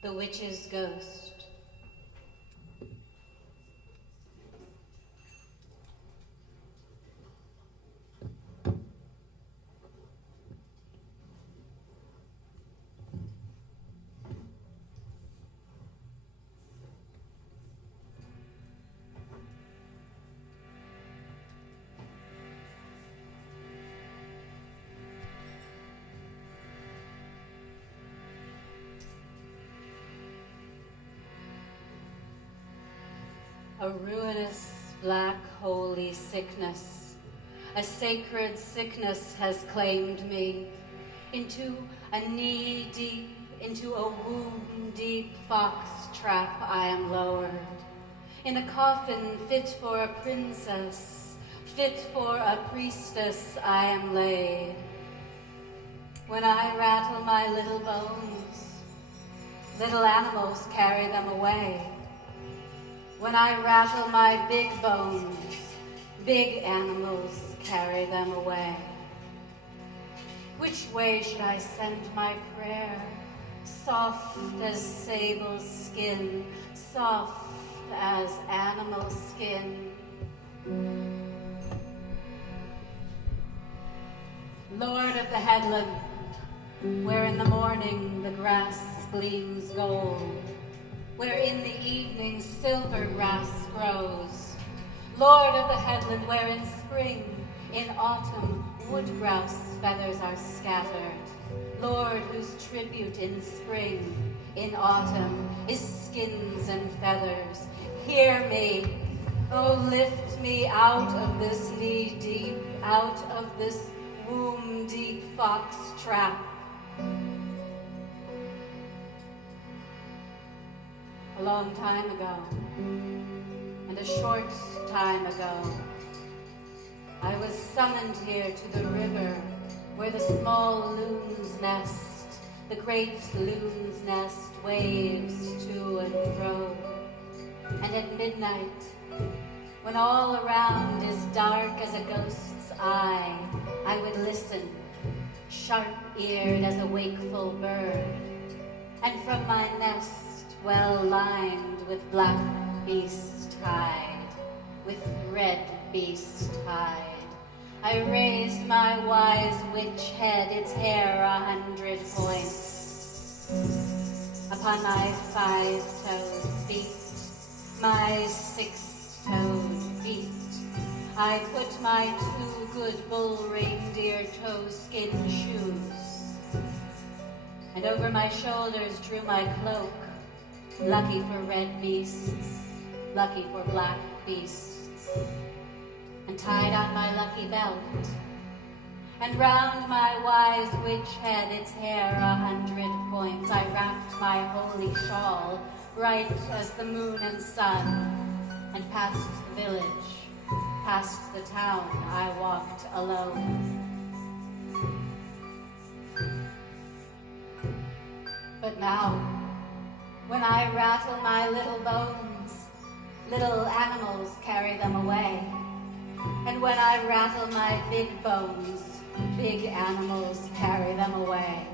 the witch's ghost. A ruinous, black, holy sickness, a sacred sickness has claimed me into a knee-deep, into a womb-deep fox trap I am lowered. In a coffin fit for a princess, fit for a priestess I am laid. When I rattle my little bones, little animals carry them away. When I rattle my big bones, big animals carry them away. Which way should I send my prayer? Soft as sable skin, soft as animal skin. Lord of the headland, where in the morning the grass gleams gold, where in the evening silver grass grows. Lord of the headland, where in spring, in autumn, wood grouse feathers are scattered. Lord, whose tribute in spring, in autumn, is skins and feathers. Hear me, oh, lift me out of this knee-deep, out of this womb-deep fox trap. A long time ago, and a short time ago, I was summoned here to the river where the small loon's nest, the great loon's nest, waves to and fro. And at midnight, when all around is dark as a ghost's eye, I would listen, sharp-eared as a wakeful bird, and from my nest, well lined with black beast hide, with red beast hide, I raised my wise witch head, its hair 100 points. Upon my 5-toed feet, my 6-toed feet, I put my 2 good bull reindeer toe skin shoes, and over my shoulders drew my cloak, lucky for red beasts, lucky for black beasts, and tied on my lucky belt, and round my wise witch head, its hair 100 points, I wrapped my holy shawl, bright as the moon and sun, and past the village, past the town, I walked alone. But now, when I rattle my little bones, little animals carry them away. And when I rattle my big bones, big animals carry them away.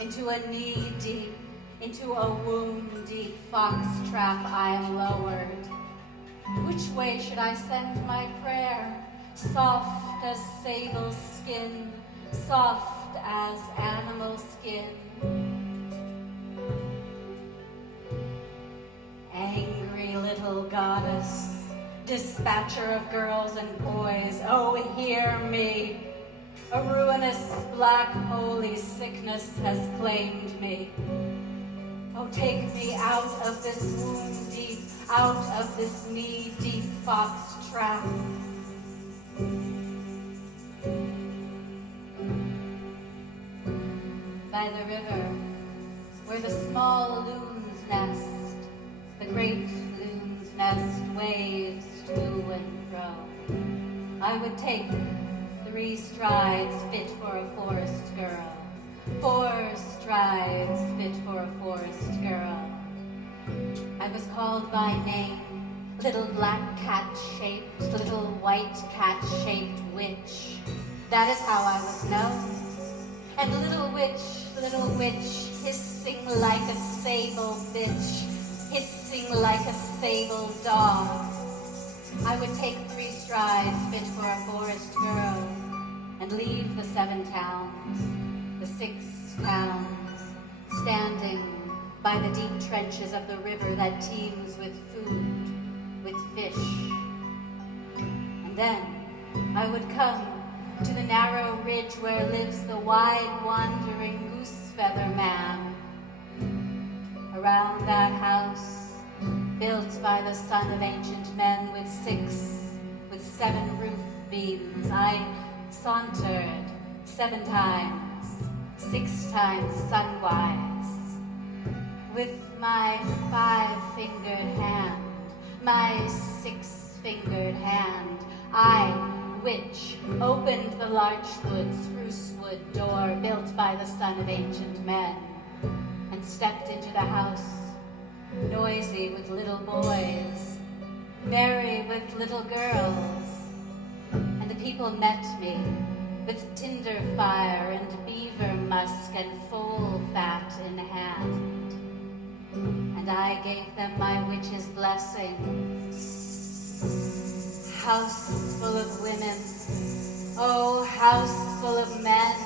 Into a knee-deep, into a womb-deep fox trap I am lowered. Which way should I send my prayer? Soft as sable skin, soft as animal skin. Angry little goddess, dispatcher of girls and boys, oh, hear me. A ruinous black holy sickness has claimed me. Oh, take me out of this womb deep, out of this knee-deep fox trap. By the river, where the small loon's nest, the great loon's nest waves to and fro, I would take 3 strides fit for a forest girl, 4 strides fit for a forest girl. I was called by name, little black cat-shaped, little white cat-shaped witch. That is how I was known. And little witch, hissing like a sable bitch, hissing like a sable dog. I would take 3 strides fit for a forest girl, and leave the 7 towns, the 6 towns, standing by the deep trenches of the river that teems with food, with fish. And then I would come to the narrow ridge where lives the wide wandering goose feather man. Around that house, built by the son of ancient men with 7 roof beams, I sauntered 7 times, 6 times sunwise, with my 5-fingered hand, my 6-fingered hand, I, witch, opened the larchwood, sprucewood door built by the son of ancient men, and stepped into the house, noisy with little boys, merry with little girls, and the people met me with tinder fire and beaver musk and foal fat in hand, and I gave them my witch's blessing. House full of women, oh, house full of men,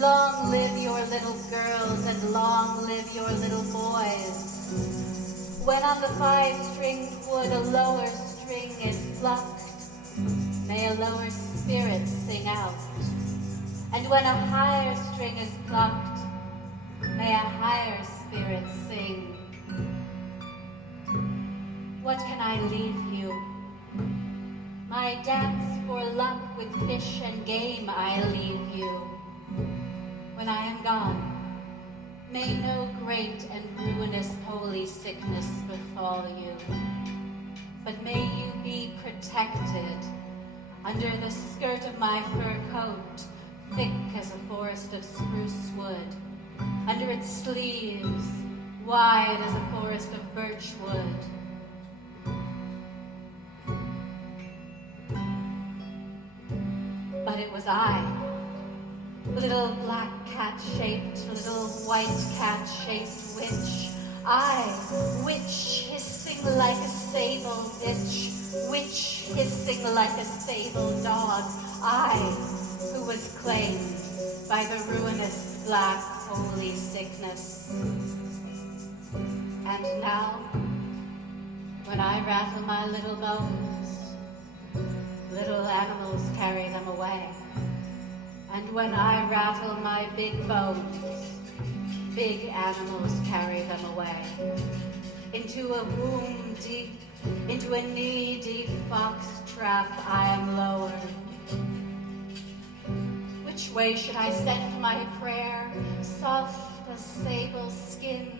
long live your little girls and long live your little boys. When on the 5-stringed wood a lower string is plucked, may a lower spirit sing out. And when a higher string is plucked, may a higher spirit sing. What can I leave you? My dance for luck with fish and game I leave you. When I am gone, may no great and ruinous holy sickness befall you, but may you be protected under the skirt of my fur coat, thick as a forest of spruce wood, under its sleeves, wide as a forest of birch wood. But it was I, little black cat-shaped, little white cat-shaped witch. I, witch hissing like a sable bitch, witch hissing like a sable dog. I, who was claimed by the ruinous black holy sickness. And now, when I rattle my little bones, little animals carry them away. And when I rattle my big bones, big animals carry them away. Into a womb deep, into a knee-deep fox trap I am lowered. Which way should I send my prayer? Soft as sable skin,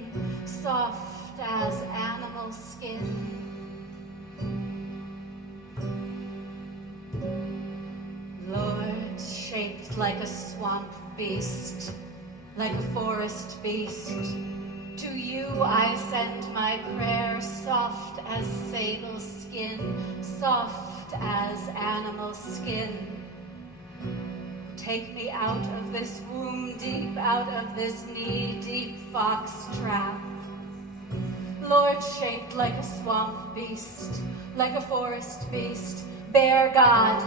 soft as animal skin. Lord, shaped like a swamp beast, like a forest beast, to you I send my prayer, soft as sable skin, soft as animal skin. Take me out of this womb deep, out of this knee-deep fox trap. Lord, shaped like a swamp beast, like a forest beast, bear God,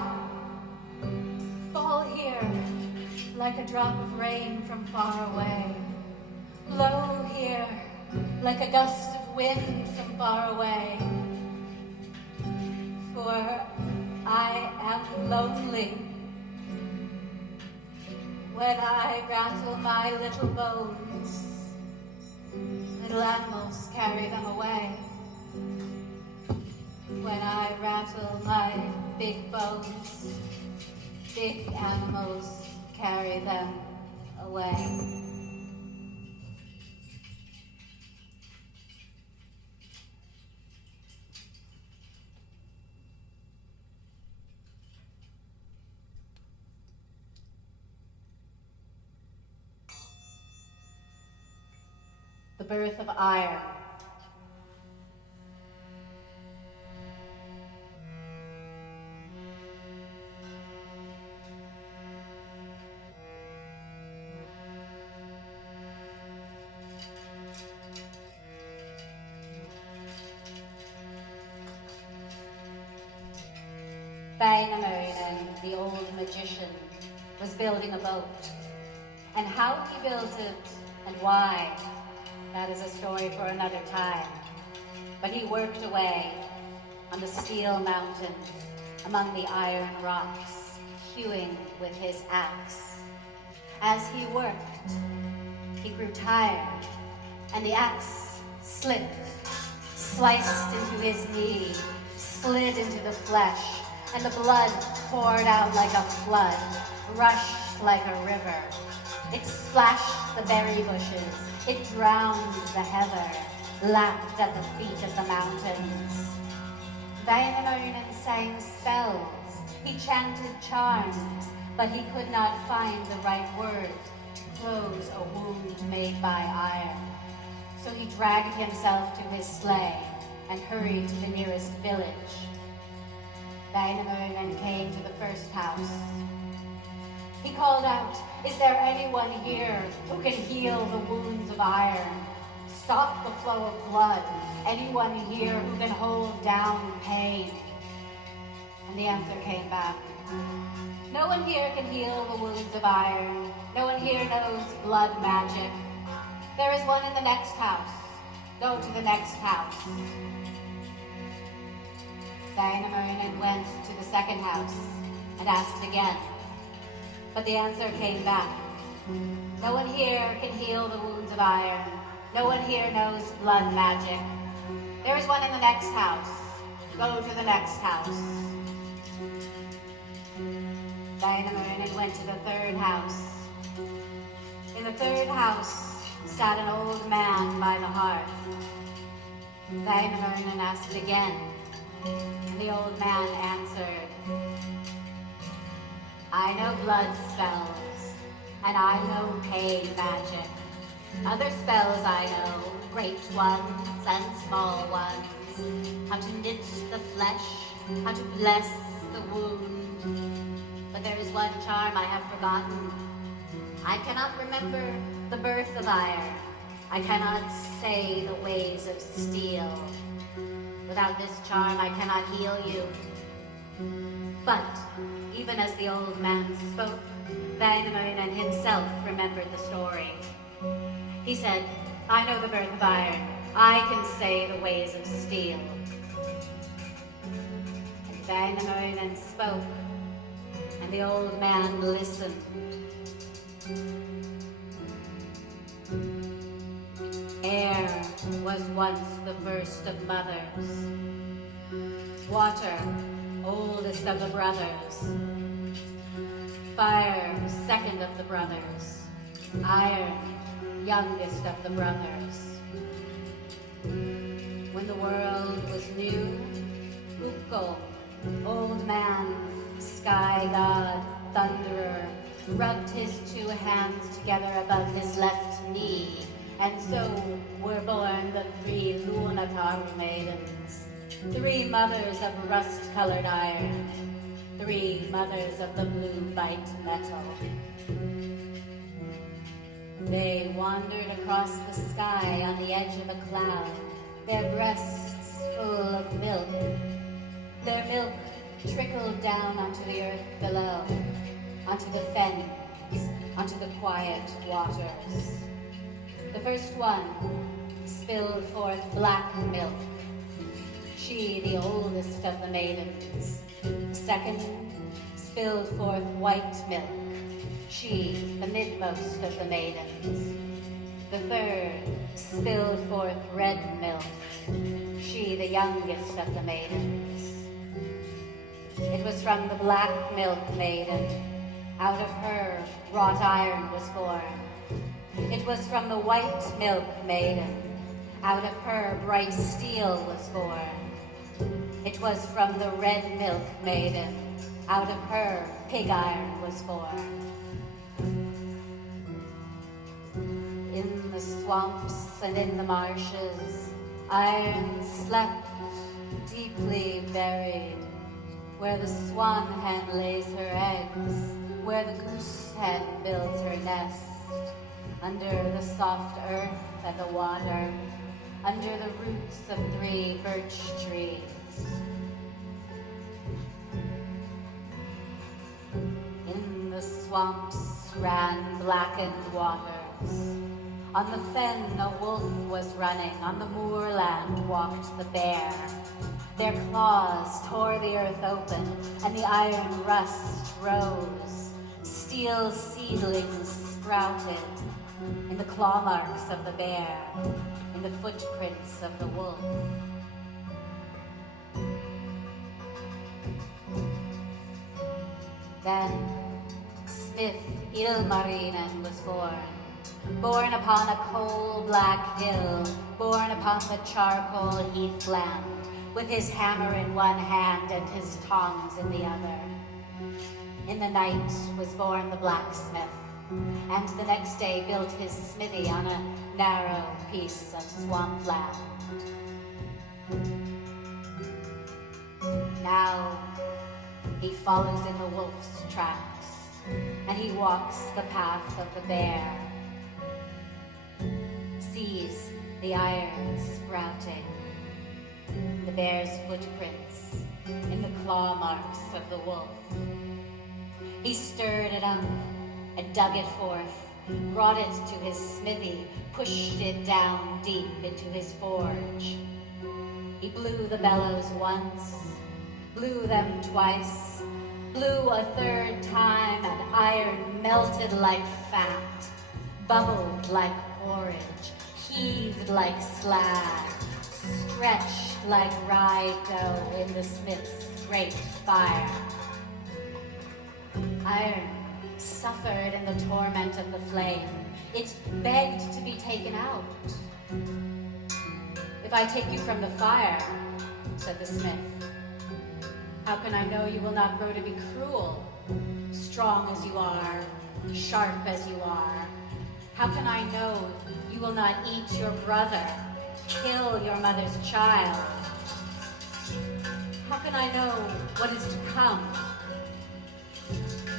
fall here like a drop of rain from far away. Blow here like a gust of wind from far away. For I am lonely. When I rattle my little bones, little animals carry them away. When I rattle my big bones, big animals carry them away. The birth of ire. Wainamoinen, the old magician, was building a boat. And how he built it and why, that is a story for another time. But he worked away on the steel mountain among the iron rocks, hewing with his axe. As he worked, he grew tired, and the axe slipped, sliced into his knee, slid into the flesh, and the blood poured out like a flood, rushed like a river. It splashed the berry bushes, it drowned the heather, lapped at the feet of the mountains. Wainamoinen sang spells, he chanted charms, but he could not find the right word to close a wound made by iron. So he dragged himself to his sleigh and hurried to the nearest village. Wainamoinen came to the first house. He called out, "Is there anyone here who can heal the wounds of iron? Stop the flow of blood? Anyone here who can hold down pain?" And the answer came back. "No one here can heal the wounds of iron. No one here knows blood magic. There is one in the next house. Go to the next house." Wainamoinen went to the second house and asked again. But the answer came back. "No one here can heal the wounds of iron. No one here knows blood magic. There is one in the next house. Go to the next house." Wainamoinen went to the third house. In the third house sat an old man by the hearth. Wainamoinen asked again, and the old man answered, "I know blood spells, and I know pain magic. Other spells I know, great ones and small ones, how to knit the flesh, how to bless the wound. But there is one charm I have forgotten. I cannot remember the birth of iron. I cannot say the ways of steel. Without this charm I cannot heal you." But even as the old man spoke, Wainamoinen himself remembered the story. He said, "I know the birth of iron. I can say the ways of steel." And Wainamoinen spoke, and the old man listened. Air was once the first of mothers. Water, oldest of the brothers. Fire, second of the brothers. Iron, youngest of the brothers. When the world was new, Ukko, old man, sky god, thunderer, rubbed his two hands together above his left knee, and so were born the 3 Luonataru maidens, 3 mothers of rust-colored iron, 3 mothers of the blue bite metal. They wandered across the sky on the edge of a cloud, their breasts full of milk. Their milk trickled down onto the earth below, onto the fens, onto the quiet waters. The first one spilled forth black milk, she the oldest of the maidens. The second spilled forth white milk, she the midmost of the maidens. The third spilled forth red milk, she the youngest of the maidens. It was from the black milk maiden, out of her wrought iron was born. It was from the white milk maiden, out of her bright steel was born. It was from the red milk maiden, out of her pig iron was born. In the swamps and in the marshes, iron slept deeply buried, where the swan hen lays her eggs, where the goose hen builds her nest, under the soft earth and the water, under the roots of 3 birch trees. swamps ran blackened waters. On the fen a wolf was running, on the moorland walked the bear. Their claws tore the earth open, and the iron rust rose. Steel seedlings sprouted in the claw marks of the bear, in the footprints of the wolf. Then Smith Ilmarinen was born upon a coal-black hill, born upon the charcoal heathland, with his hammer in one hand and his tongs in the other. In the night was born the blacksmith, and the next day built his smithy on a narrow piece of swampland. Now he follows in the wolf's tracks, and he walks the path of the bear, sees the iron sprouting, the bear's footprints in the claw marks of the wolf. He stirred it up and dug it forth, brought it to his smithy, pushed it down deep into his forge. He blew the bellows once, blew them twice, blew a third time, and iron melted like fat, bubbled like porridge, heaved like slag, stretched like rye dough in the smith's great fire. Iron suffered in the torment of the flame. It begged to be taken out. "If I take you from the fire," said the smith, "how can I know you will not grow to be cruel, strong as you are, sharp as you are? How can I know you will not eat your brother, kill your mother's child? How can I know what is to come?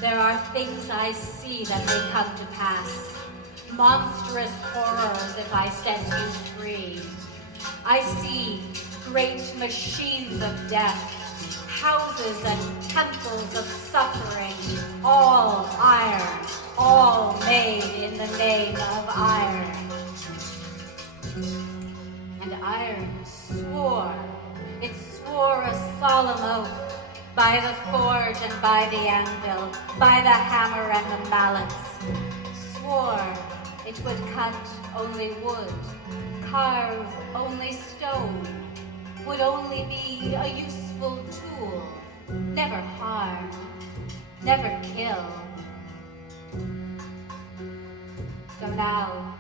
There are things I see that may come to pass, monstrous horrors if I set you free. I see great machines of death, houses and temples of suffering, all iron, all made in the name of iron." And iron swore, it swore a solemn oath, by the forge and by the anvil, by the hammer and the mallets, swore it would cut only wood, carve only stone, would only be a useful tool, never harm, never kill. So now,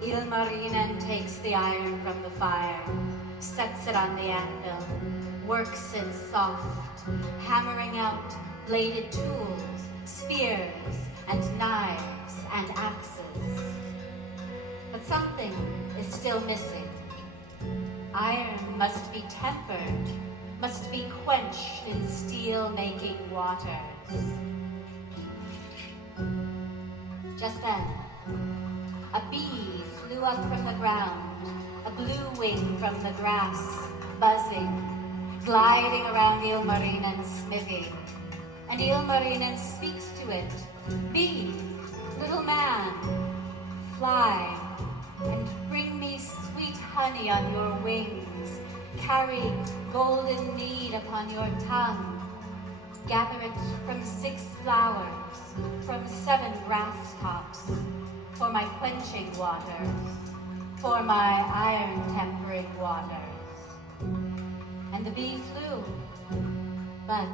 Ilmarinen takes the iron from the fire, sets it on the anvil, works it soft, hammering out bladed tools, spears and knives and axes. But something is still missing. Iron must be tempered, must be quenched in steel-making waters. Just then, a bee flew up from the ground, a blue wing from the grass, buzzing, gliding around Ilmarinen's smithy. And Ilmarinen speaks to it, "Bee, little man, fly and bring me sweet honey on your wings. Carry golden mead upon your tongue. Gather it from 6 flowers, from 7 grass tops, for my quenching waters, for my iron tempering waters." And the bee flew, but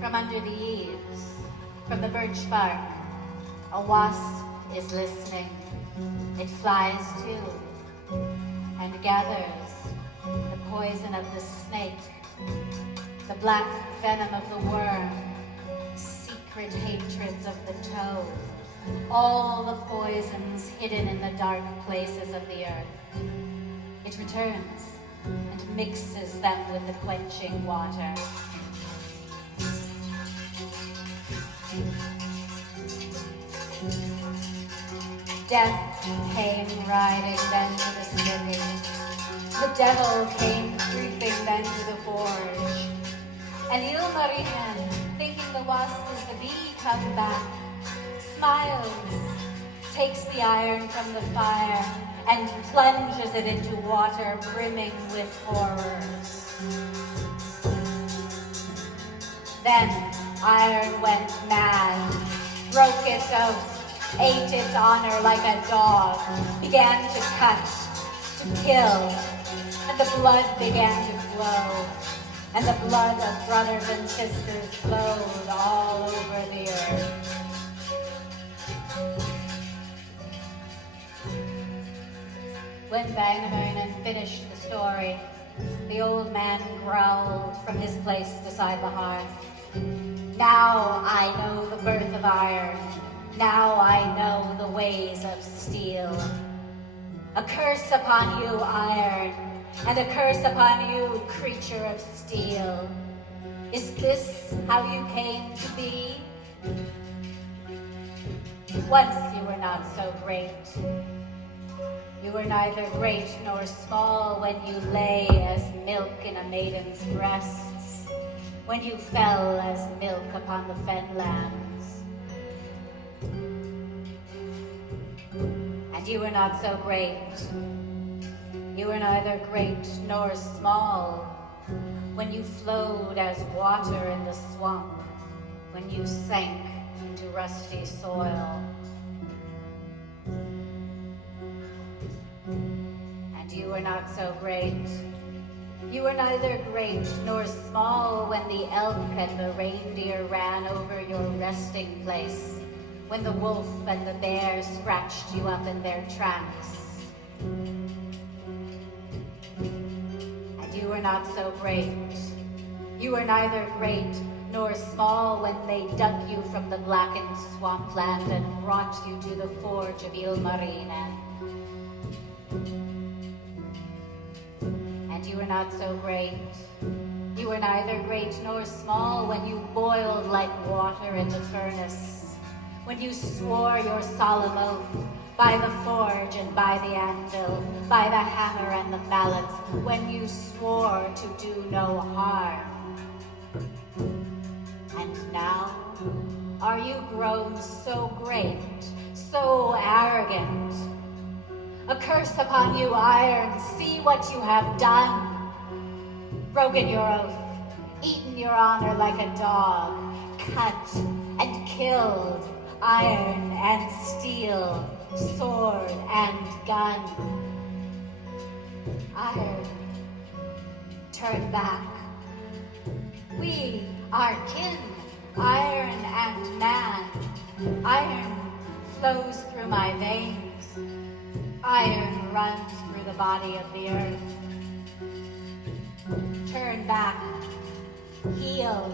from under the eaves, from the birch bark, a wasp is listening. It flies too, and gathers the poison of the snake, the black venom of the worm, secret hatreds of the toad, all the poisons hidden in the dark places of the earth. It returns and mixes them with the quenching water. Death came riding then to the smithy. The devil came creeping then to the forge. And Ilmarinen, thinking the wasp is the bee come back, smiles, takes the iron from the fire, and plunges it into water brimming with horrors. Then iron went mad, broke its oath, ate its honor like a dog, began to cut, to kill, and the blood began to flow, and the blood of brothers and sisters flowed all over the earth. When Wainamoinen finished the story, the old man growled from his place beside the hearth. Now I know the birth of iron. Now I know the ways of steel. A curse upon you, iron, and a curse upon you, creature of steel. Is this how you came to be? Once you were not so great. You were neither great nor small when you lay as milk in a maiden's breasts, when you fell as milk upon the fenlands. And you were not so great. You were neither great nor small when you flowed as water in the swamp, when you sank into rusty soil. And you were not so great. You were neither great nor small when the elk and the reindeer ran over your resting place, when the wolf and the bear scratched you up in their tracks. And you were not so great. You were neither great nor small when they dug you from the blackened swampland and brought you to the forge of Ilmarinen. And you were not so great. You were neither great nor small when you boiled like water in the furnace, when you swore your solemn oath by the forge and by the anvil, by the hammer and the mallet, when you swore to do no harm. And now, are you grown so great, so arrogant? A curse upon you, iron, see what you have done. Broken your oath, eaten your honor like a dog, cut and killed, iron and steel, sword and gun. Iron, turn back. We are kin, iron and man. Iron flows through my veins. Iron runs through the body of the earth. Turn back, heal,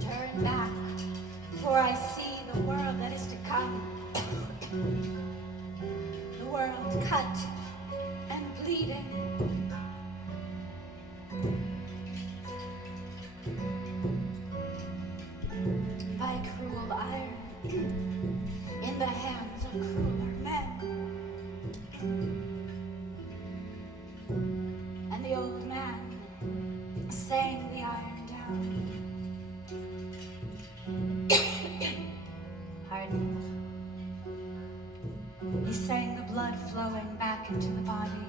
turn back, for I see the world that is to come. The world cut and bleeding. By cruel iron, in the hands of crueler men. And the old man sang the iron down. Pardon. He sang the blood flowing back into the body.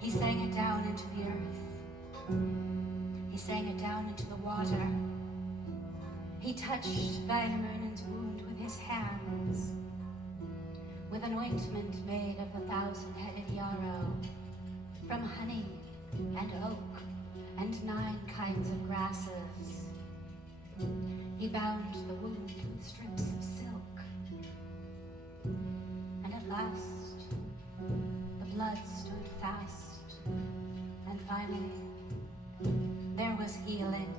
He sang it down into the earth. He sang it down into the water. He touched Wainamoinen's wound with his hands, with an ointment made of 1,000-headed yarrow, from honey and oak and 9 kinds of grasses. He bound the wound with strips of silk, and at last the blood stood fast, and finally there was healing.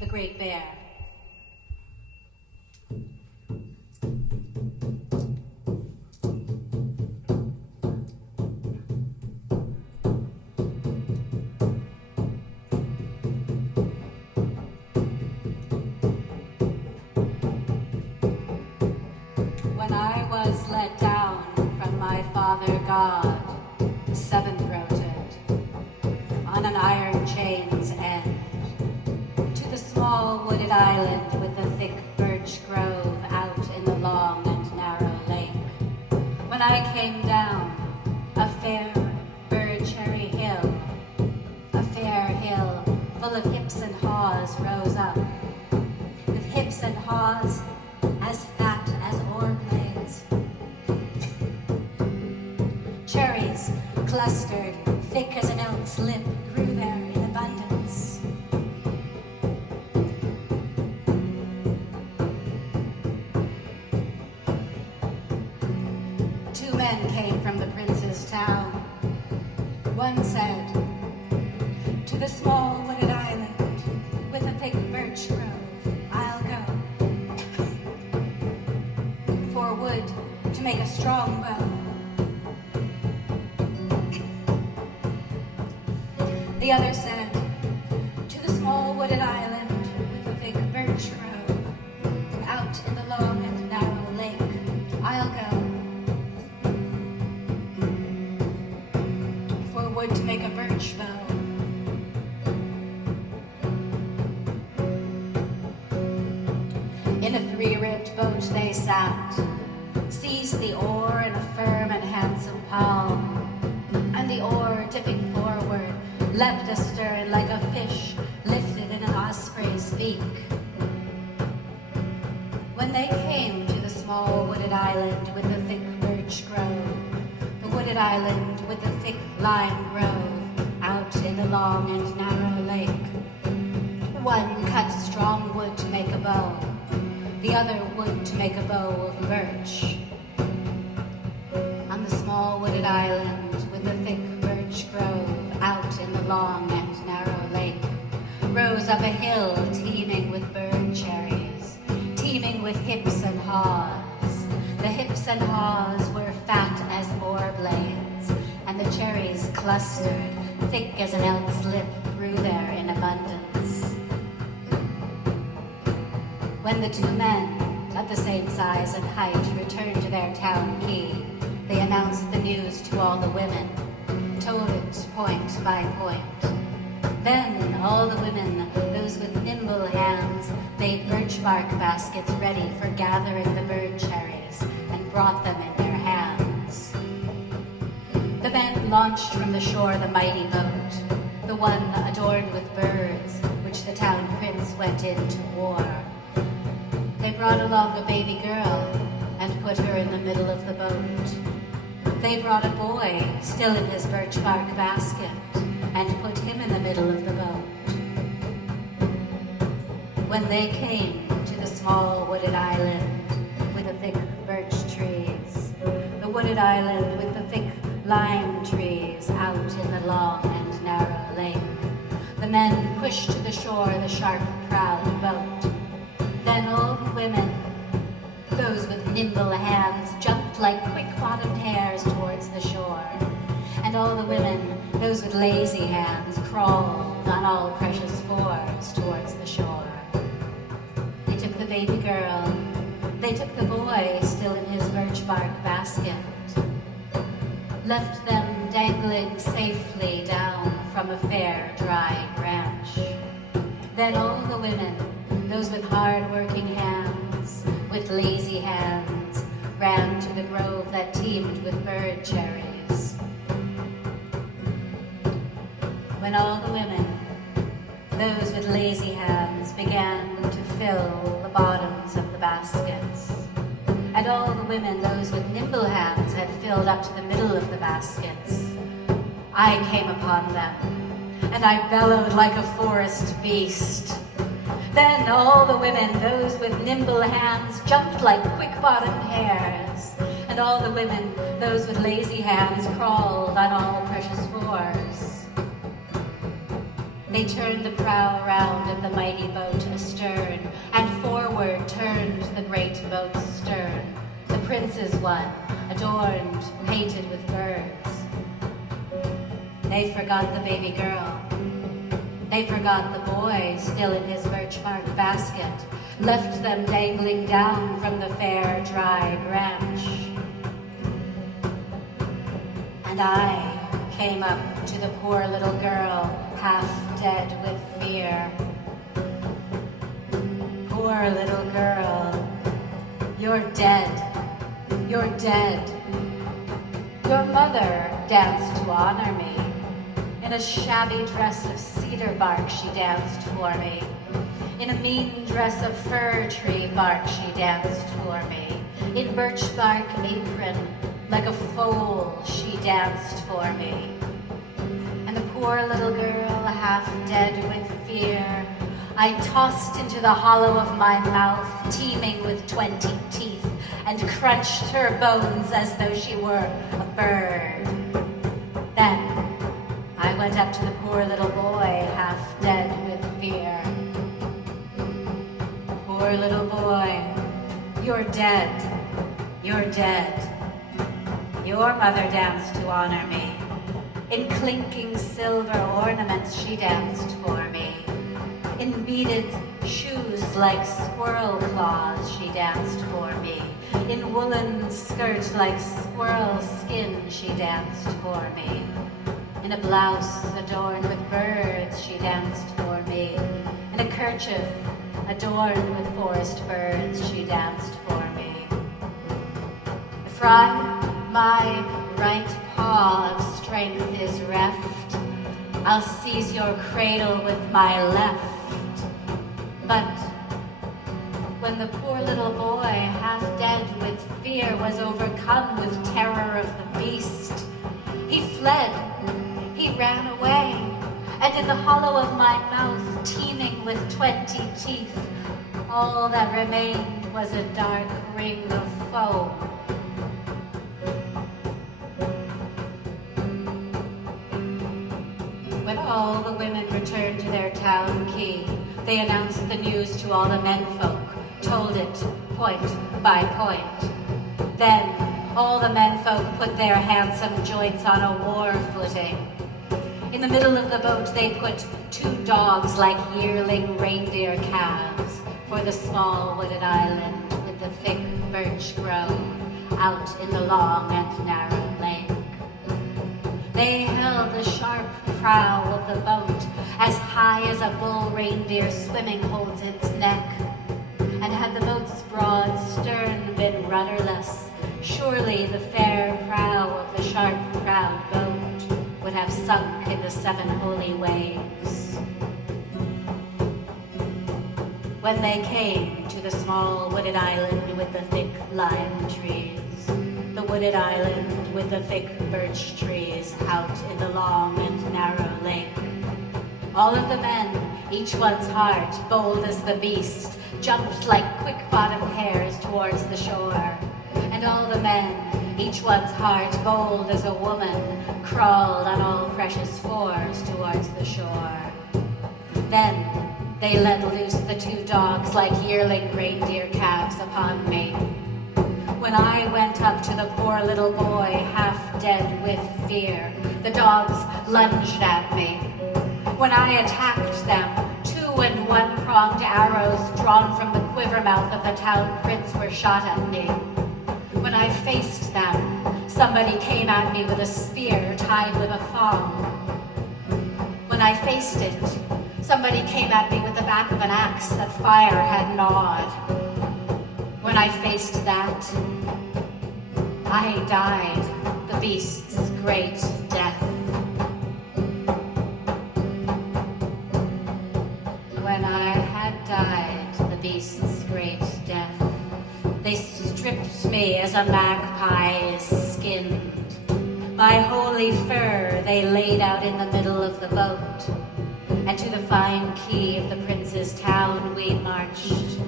The Great Bear. god, the seventh wrote it, on an iron chain's end, to the small wooded island with the thick birch grove out in the long and narrow lake. When I came down, a fair bird-cherry hill, a fair hill full of hips and haws rose up, with hips and haws as fat as oar blades. Cherries clustered, thick as an elk's lip, grew there in abundance. Two men came from the prince's town. One said, to the small wooded island with a thick birch grove, I'll go. For wood to make a strong bow. The other said, to the small wooded island with a thick birch grove, out in the long and narrow lake, I'll go. For wood to make a birch bow. In a three-ribbed boat they sat, seized the oar in a firm and handsome palm, and the oar dipping forward, leapt astern like a fish lifted in an osprey's beak. When they came to the small wooded island with the thick birch grove, the wooded island with the thick lime grove, out in the long and narrow lake, one cut strong wood to make a bow, the other wood to make a bow of birch. On the small wooded island with the thick birch grove, out in the long and narrow lake, rose up a hill teeming with bird cherries, teeming with hips and haws. The hips and haws were fat as oar blades, and the cherries clustered, thick as an elk's lip, grew there in abundance. When the two men, of the same size and height, returned to their town quay, they announced the news to all the women, told it point by point. Then all the women, those with nimble hands, made birch bark baskets ready for gathering the bird cherries and brought them in their hands. The men launched from the shore the mighty boat, the one adorned with birds, which the town prince went into war. They brought along a baby girl and put her in the middle of the boat. They brought a boy, still in his birch bark basket, and put him in the middle of the boat. When they came to the small wooded island with the thick birch trees, the wooded island with the thick lime trees out in the long and narrow lake, the men pushed to the shore the sharp, proud boat. Then all the women, those with nimble hands, jumped like quick-bottomed hares towards the shore. And all the women, those with lazy hands, crawled on all precious fours towards the shore. They took the baby girl, they took the boy still in his birch bark basket, left them dangling safely down from a fair, dry branch. Then all the women, those with hard-working hands, with lazy hands, ran to the grove that teemed with bird cherries. When all the women, those with lazy hands, began to fill the bottoms of the baskets, and all the women, those with nimble hands, had filled up to the middle of the baskets, I came upon them, and I bellowed like a forest beast. Then all the women, those with nimble hands, jumped like quick-bottomed hares, and all the women, those with lazy hands, crawled on all precious fours. They turned the prow around of the mighty boat astern, and forward turned the great boat's stern, the prince's one, adorned, painted with birds. They forgot the baby girl. They forgot the boy, still in his birch bark basket, left them dangling down from the fair, dry branch. And I came up to the poor little girl, half dead with fear. Poor little girl, you're dead, you're dead. Your mother danced to honor me. In a shabby dress of cedar bark she danced for me. In a mean dress of fir tree bark she danced for me. In birch bark apron, like a foal, she danced for me. And the poor little girl, half dead with fear, I tossed into the hollow of my mouth, teeming with 20 teeth, and crunched her bones as though she were a bird. Then I went up to the poor little boy, half dead with fear. Poor little boy, you're dead, you're dead. Your mother danced to honor me. In clinking silver ornaments she danced for me. In beaded shoes like squirrel claws she danced for me. In woolen skirt like squirrel skin she danced for me. In a blouse adorned with birds she danced for me. In a kerchief adorned with forest birds she danced for me. If my right paw of strength is reft, I'll seize your cradle with my left. But when the poor little boy, half dead with fear, was overcome with terror of the beast, he fled, he ran away, and in the hollow of my mouth, teeming with 20 teeth, all that remained was a dark ring of foam. When all the women returned to their town quay, they announced the news to all the menfolk, told it point by point. Then all the menfolk put their handsome joints on a war footing. In the middle of the boat they put 2 dogs like yearling reindeer calves for the small wooded island with the thick birch grove out in the long and narrow lake. They held the sharp prow of the boat as high as a bull reindeer swimming holds its neck. And had the boat's broad stern been rudderless, surely the fair prow of the sharp-prowed boat would have sunk in the 7 holy waves. When they came to the small wooded island with the thick lime trees, the wooded island with the thick birch trees out in the long and narrow lake, all of the men, each one's heart bold as the beast, jumped like quick-bottomed hares towards the shore. And all the men, each one's heart bold as a woman, crawled on all precious fours towards the shore. Then they let loose the 2 dogs like yearling reindeer calves upon me. When I went up to the poor little boy, half dead with fear, the dogs lunged at me. When I attacked them, 2 and 1-pronged arrows drawn from the quiver mouth of the town prince were shot at me. When I faced them, somebody came at me with a spear tied with a thong. When I faced it, somebody came at me with the back of an axe that fire had gnawed. When I faced that, I died the beast's great death. When I had died the beast's great death, they stripped me as a magpie is skinned. My holy fur they laid out in the middle of the boat, and to the fine quay of the prince's town we marched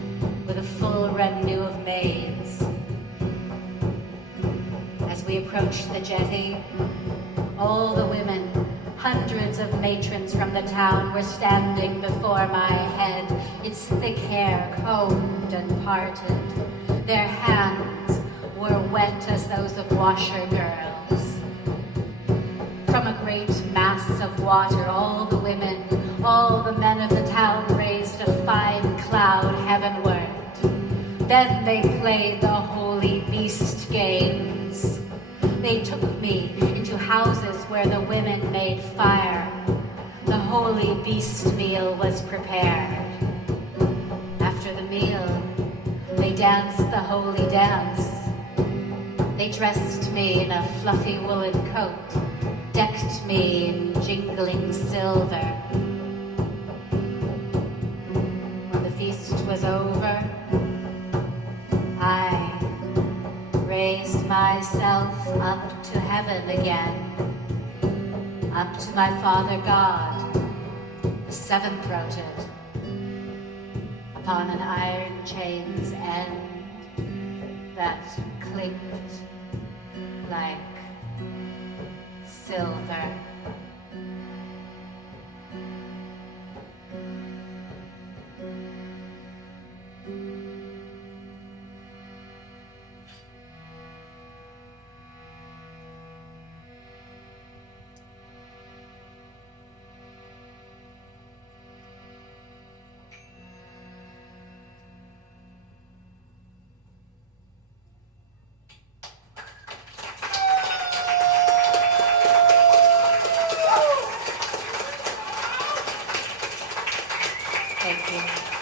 with a full retinue of maids. As we approached the jetty, all the women, hundreds of matrons from the town, were standing before my head, its thick hair combed and parted. Their hands were wet as those of washer girls. From a great mass of water, all the women, all the men of the town raised a fine cloud heavenward. Then they played the holy beast games. They took me into houses where the women made fire, the holy beast meal was prepared. After the meal, they danced the holy dance. They dressed me in a fluffy woolen coat, decked me in jingling silver. When the feast was over, I raised myself up to heaven again, up to my Father God, the seven-throated, upon an iron chain's end that clinked like silver. Thank you.